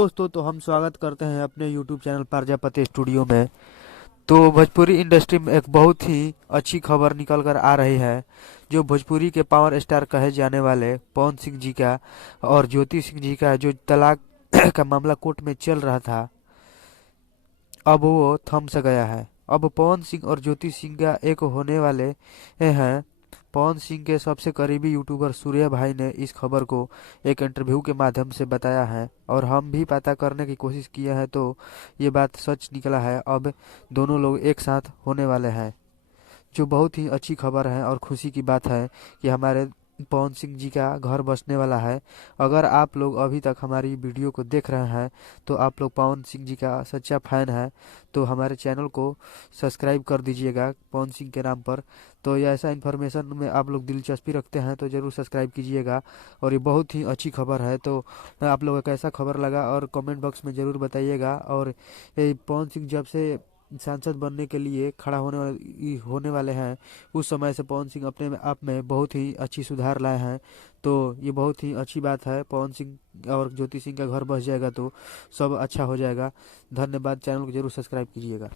दोस्तों, तो हम स्वागत करते हैं अपने YouTube चैनल प्रजापति स्टूडियो में। तो भोजपुरी इंडस्ट्री में एक बहुत ही अच्छी खबर निकल कर आ रही है। जो भोजपुरी के पावर स्टार कहे जाने वाले पवन सिंह जी का और ज्योति सिंह जी का जो तलाक का मामला कोर्ट में चल रहा था, अब वो थम सा गया है। अब पवन सिंह और ज्योति सिंह का एक होने वाले हैं। पवन सिंह के सबसे करीबी यूट्यूबर सूर्या भाई ने इस खबर को एक इंटरव्यू के माध्यम से बताया है और हम भी पता करने की कोशिश किए हैं, तो ये बात सच निकला है। अब दोनों लोग एक साथ होने वाले हैं, जो बहुत ही अच्छी खबर है और खुशी की बात है कि हमारे पवन सिंह जी का घर बसने वाला है। अगर आप लोग अभी तक हमारी वीडियो को देख रहे हैं तो आप लोग पवन सिंह जी का सच्चा फैन है, तो हमारे चैनल को सब्सक्राइब कर दीजिएगा पवन सिंह के नाम पर। तो ये ऐसा इन्फॉर्मेशन में आप लोग दिलचस्पी रखते हैं तो ज़रूर सब्सक्राइब कीजिएगा। और ये बहुत ही अच्छी खबर है, तो आप लोगों को कैसा खबर लगा और कमेंट बॉक्स में ज़रूर बताइएगा। और ये पवन सिंह जब से सांसद बनने के लिए खड़ा होने वाले हैं, उस समय से पवन सिंह अपने आप में बहुत ही अच्छी सुधार लाए हैं। तो ये बहुत ही अच्छी बात है। पवन सिंह और ज्योति सिंह का घर बस जाएगा तो सब अच्छा हो जाएगा। धन्यवाद। चैनल को जरूर सब्सक्राइब कीजिएगा।